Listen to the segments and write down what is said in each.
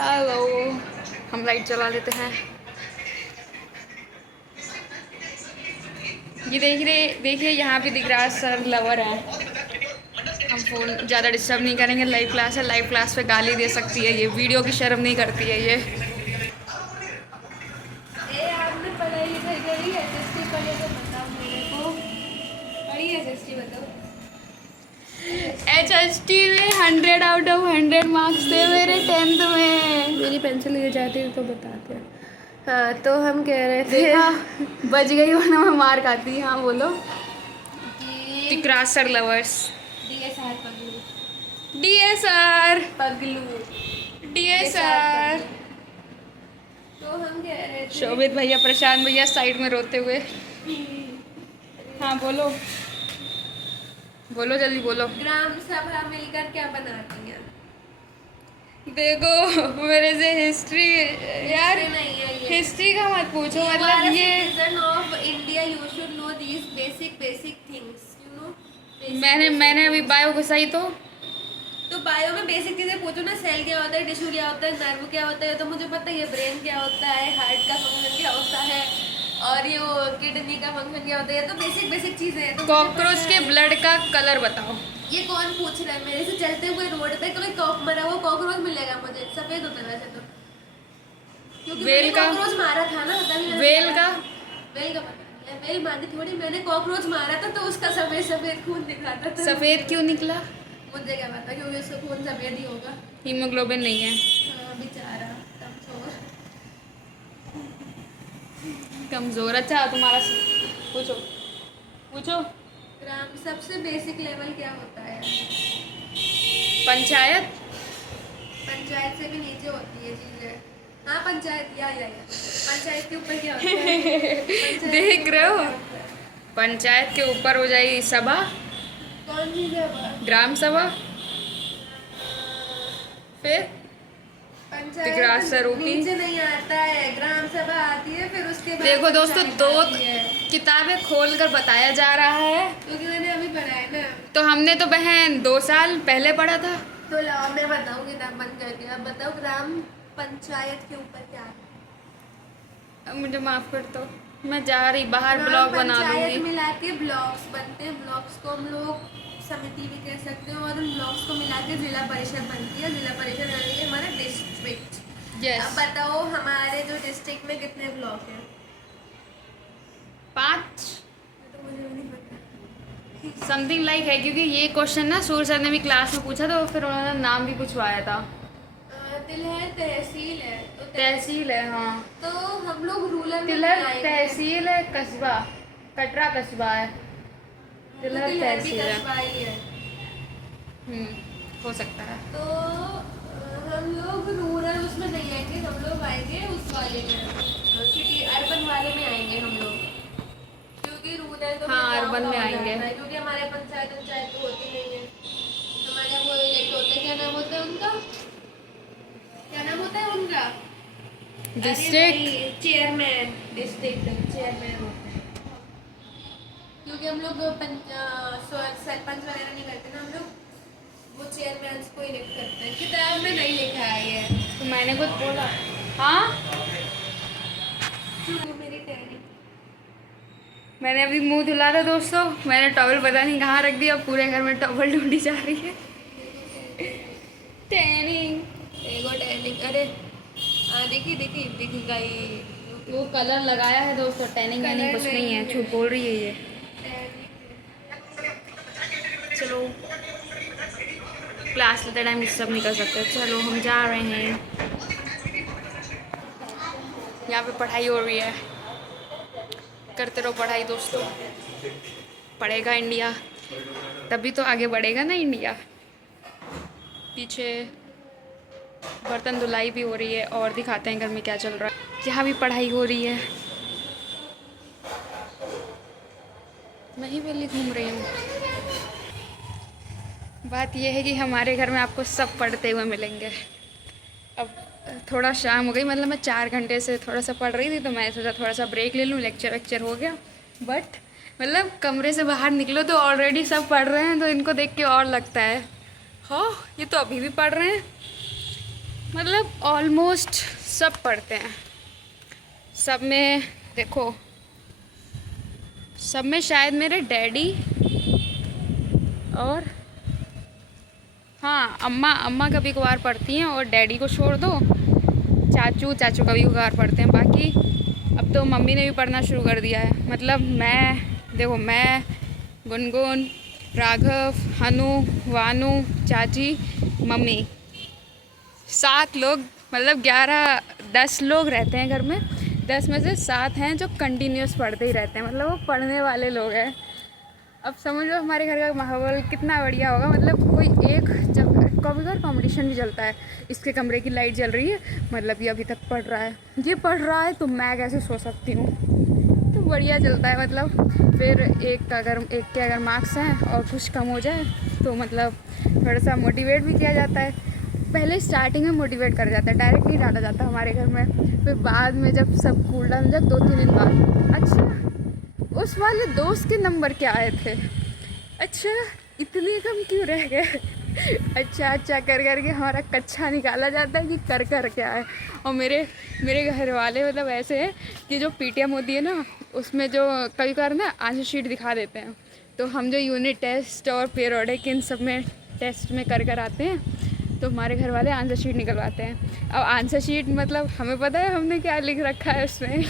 Hello, हम light चला लेते हैं। ये देखिए यहाँ पे दिख रहा है सर लवर है। हम फ़ोन ज़्यादा डिस्टर्ब नहीं करेंगे, लाइव क्लास है, लाइव क्लास पे गाली दे सकती है ये, वीडियो की शर्म नहीं करती है ये। आपने पढ़ाई लिखाई करी है? एसएसटी पढ़े तो बताओ मेरे को। पढ़ी है एसएसटी बताओ। HST में 100 आउट ऑफ 100 मार्क्स थे मेरे 10th में। मेरी पेंसिल ले जाती है तो बताते हैं। हाँ, तो हम कह रहे थे देखा, बच गई वरना मैं मार खाती। हाँ बोलो। कि टिकराज सर लवर्स। DSR पगलू DSR पगलू DSR। तो हम कह रहे थे शोभित भैया, प्रशांत भैया साइड में रोते हुए। हाँ बोलो बोलो, जल्दी बोलो। ग्राम सभा मिलकर क्या बनाती है? देखो मेरे से हिस्ट्री यार, नहीं है ये। हिस्ट्री का मत पूछो, मतलब ये citizen of India you should know these basic things you know. मैंने अभी बायो घुसाई तो बायो में बेसिक चीजें पूछो ना। सेल क्या होता है, टिश्यू क्या होता है, नर्व क्या होता है, तो मुझे पता है। ये ब्रेन क्या होता है, हार्ट का फंक्शन क्या होता है, और ये वो किडनी का फंक्शन क्या होता है। तो बेसिक चीजें हैं। तो कॉकरोच के ब्लड का कलर बताओ। ये कौन पूछ रहा है मेरे से? चलते हुए रोड पे कोई मरा हुआ कॉकरोच मिलेगा मुझे? सफेद होता है वैसे तो, क्योंकि मैंने कॉकरोच मारा था ना। वेल का पता नहीं है। वेल मारी थोड़ी, मैंने कॉकरोच मारा था तो उसका सफेद खून दिखा था। सफेद क्यों निकला? मुझे क्या पता, क्योंकि उसका खून सफेद ही होगा। हीमोग्लोबिन नहीं है। हाँ, बेचारा कमजोर। कमजोर। अच्छा तुम्हारा पूछो पूछो। ग्राम सबसे बेसिक लेवल क्या होता है? पंचायत। पंचायत से भी नीचे होती है चीजें। हाँ, पंचायत या पंचायत के ऊपर क्या होता है? देख रहे हो, पंचायत के ऊपर हो जाएगी सभा। कौन सी जगह? ग्राम सभा। फिर पंचायत नीचे नहीं आता है, ग्राम सभा आती है, फिर उसके बाद देखो दोस्तों, दो आती है। किताबें खोलकर बताया जा रहा है, क्योंकि मैंने अभी पढ़ा है ना। तो हमने तो बहन 2 साल पहले पढ़ा था। तो लाओ मैं बताऊँ किताब बंद करके। अब बताओ ग्राम पंचायत के ऊपर क्या है? अब मुझे माफ कर दो, मैं जा रही बाहर, ब्लॉग बना पंचायत लूंगी। मिला के ब्लॉक्स बनते हैं। ब्लॉक्स को हम लोग समिति भी कह सकते हैं, और उन ब्लॉक्स को मिला के जिला परिषद बनती है। जिला परिषद यानी कि हमारा डिस्ट्रिक्ट। अब बताओ हमारे जो डिस्ट्रिक्ट में कितने ब्लॉक हैं? 5 तो मुझे नहीं पता। समथिंग लाइक है, क्योंकि ये क्वेश्चन ना सूर्य सर ने भी क्लास में पूछा, तो फिर उन्होंने नाम भी पूछवाया था। तिलहर तहसील है तो तहसील है, हाँ। तो हम लोग रूरल में तिलहर आएंगे। तहसील है, कस्बा कटरा कस्बा है, तिलहर भी तहसील है। कस्बा ही है। हो सकता है। तो हम लोग रूरल उसमें नहीं आएंगे, हम लोग आएंगे उस वाले में, सिटी अर्बन वाले में आएंगे हम लोग। क्योंकि रूरल तो हाँ, गाँव अर्बन में गाँव आएंगे। जाता है, क्योंकि हमारे पंचायत तो होती नहीं है। हमारे वो इलेक्ट होते हैं, क्या नाम होता है उनका? क्या नाम होता है उनका? District chairman. डिस्ट्रिक्ट चेयरमैन होते हैं। क्योंकि हम लोग सरपंच वगैरह नहीं करते ना हम लोग, वो चेयरमैन को इलेक्ट करते हैं। किताब में नहीं लिखा है ये, तो मैंने कुछ बोला? हाँ, मेरी टैनिंग। मैंने अभी मुंह धुला था दोस्तों, मैंने टॉवल पता नहीं कहाँ रख दिया, पूरे घर में टॉवल ढूंढी जा रही है। टैनिंग। अरे देखी गाई। वो कलर लगाया है दोस्तों, टैनिंग वैनिंग कुछ नहीं है, झूठ बोल रही है ये। चलो क्लास लेते टाइम डिस्टर्ब नहीं कर सकते। चलो हम जा रहे हैं, यहाँ पे पढ़ाई हो रही है, करते रहो पढ़ाई दोस्तों। पढ़ेगा इंडिया तभी तो आगे बढ़ेगा ना इंडिया। पीछे बर्तन धुलाई भी हो रही है, और दिखाते हैं घर में क्या चल रहा है। यहाँ भी पढ़ाई हो रही है, मैं ही वेली घूम रही हूँ। बात यह है कि हमारे घर में आपको सब पढ़ते हुए मिलेंगे। अब थोड़ा शाम हो गई, मतलब मैं 4 घंटे से थोड़ा सा पढ़ रही थी, तो मैं सोचा थोड़ा सा ब्रेक ले लूँ, लेक्चर हो गया। बट मतलब कमरे से बाहर निकलो तो ऑलरेडी सब पढ़ रहे हैं, तो इनको देख के और लगता है हाँ ये तो अभी भी पढ़ रहे हैं। मतलब ऑलमोस्ट सब पढ़ते हैं। सब में देखो, सब में शायद मेरे डैडी और हाँ अम्मा कभी कभार पढ़ती हैं, और डैडी को छोड़ दो चाचू कभी कभार पढ़ते हैं। बाकी अब तो मम्मी ने भी पढ़ना शुरू कर दिया है। मतलब मैं गुनगुन, राघव, हनु, वानू, चाची, मम्मी, 7 लोग, मतलब 10 लोग रहते हैं घर में। 10 में से 7 हैं जो कंटिन्यूस पढ़ते ही रहते हैं, मतलब वो पढ़ने वाले लोग हैं। अब समझ लो हमारे घर का माहौल कितना बढ़िया होगा। मतलब कोई एक कभी कभार कंपटीशन भी चलता है, इसके कमरे की लाइट जल रही है, मतलब ये अभी तक पढ़ रहा है, ये पढ़ रहा है तो मैं कैसे सो सकती हूँ। तो बढ़िया चलता है। मतलब फिर एक के अगर मार्क्स हैं और कुछ कम हो जाए तो मतलब थोड़ा सा मोटिवेट भी किया जाता है। पहले स्टार्टिंग में मोटिवेट कर जाता है, डायरेक्ट नहीं डाला जाता हमारे घर में। फिर बाद में जब सब कूल डाउन, जब 2-3 दिन बाद, अच्छा उस वाले दोस्त के नंबर क्या आए थे, अच्छा इतने कम क्यों रह गए, अच्छा कर के हमारा कच्चा निकाला जाता है कि कर क्या है। और मेरे घर वाले मतलब ऐसे हैं कि जो पीटीएम होती है ना, उसमें जो कभी कभार ना आंसर शीट दिखा देते हैं, तो हम जो यूनिट टेस्ट और पीरियोडिक इन सब में टेस्ट में कर आते हैं, तो हमारे घर वाले आंसर शीट निकलवाते हैं। अब आंसर शीट मतलब हमें पता है हमने क्या लिख रखा है उसमें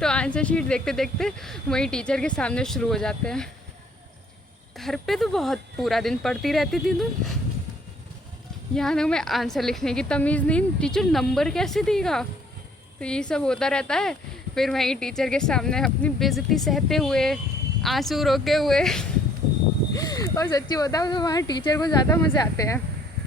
तो आंसर शीट देखते देखते वहीं टीचर के सामने शुरू हो जाते हैं। घर पे तो बहुत पूरा दिन पढ़ती रहती थी तुम, यहाँ तक मैं आंसर लिखने की तमीज़ नहीं, टीचर नंबर कैसे देगा। तो ये सब होता रहता है। फिर वहीं टीचर के सामने अपनी बेइज्जती सहते हुए, आंसू रोके हुए और सच्ची होता है तो वहाँ टीचर को ज़्यादा मज़े आते हैं।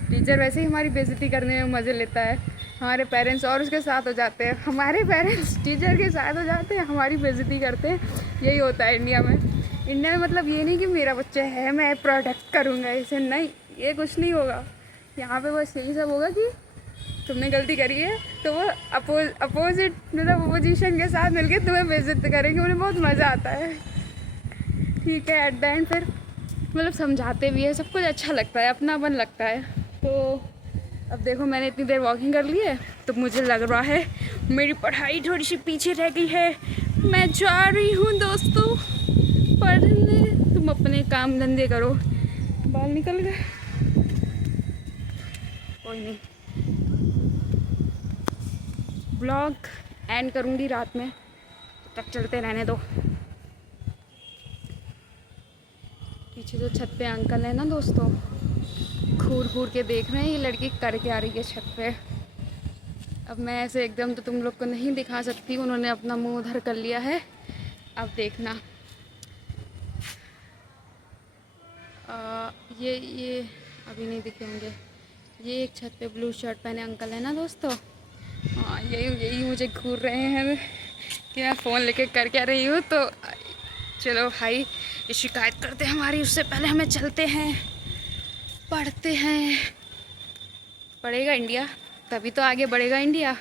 टीचर वैसे ही हमारी बेइज्जती करने में मज़े लेता है। हमारे पेरेंट्स और उसके साथ हो जाते हैं, हमारे पेरेंट्स टीचर के साथ हो जाते हैं, हमारी बेइज्जती करते हैं। यही होता है इंडिया में। मतलब ये नहीं कि मेरा बच्चा है मैं प्रोटेक्ट करूँगा इसे, नहीं, ये कुछ नहीं होगा। यहाँ पे बस यही सब होगा कि तुमने गलती करी है तो वो अपोजिट मतलब अपोजिशन के साथ मिलके तुम्हें बेइज्जत करेंगे, उन्हें बहुत मज़ा आता है। ठीक है, एट द एंड फिर मतलब समझाते भी है, सब कुछ अच्छा लगता है, अपनापन लगता है। तो अब देखो मैंने इतनी देर वॉकिंग कर ली है, तो मुझे लग रहा है मेरी पढ़ाई थोड़ी सी पीछे रह गई है। मैं जा रही हूँ दोस्तों पढ़ने, तुम अपने काम धंधे करो। बाल निकल गए, कोई नहीं, ब्लॉग एंड करूँगी रात में, तब चलते रहने दो। पीछे जो छत पे अंकल है ना दोस्तों, घूर के देख रहे हैं ये लड़की करके आ रही है छत पे। अब मैं ऐसे एकदम तो तुम लोग को नहीं दिखा सकती, उन्होंने अपना मुंह उधर कर लिया है। अब देखना ये अभी नहीं दिखे होंगे। ये एक छत पे ब्लू शर्ट पहने अंकल है ना दोस्तों, हाँ यही मुझे घूर रहे हैं कि मैं फ़ोन लेके कर क्या रही हूँ। तो चलो भाई, ये शिकायत करते हैं हमारी, उससे पहले हमें चलते हैं, पढ़ते हैं। पढ़ेगा इंडिया तभी तो आगे बढ़ेगा इंडिया।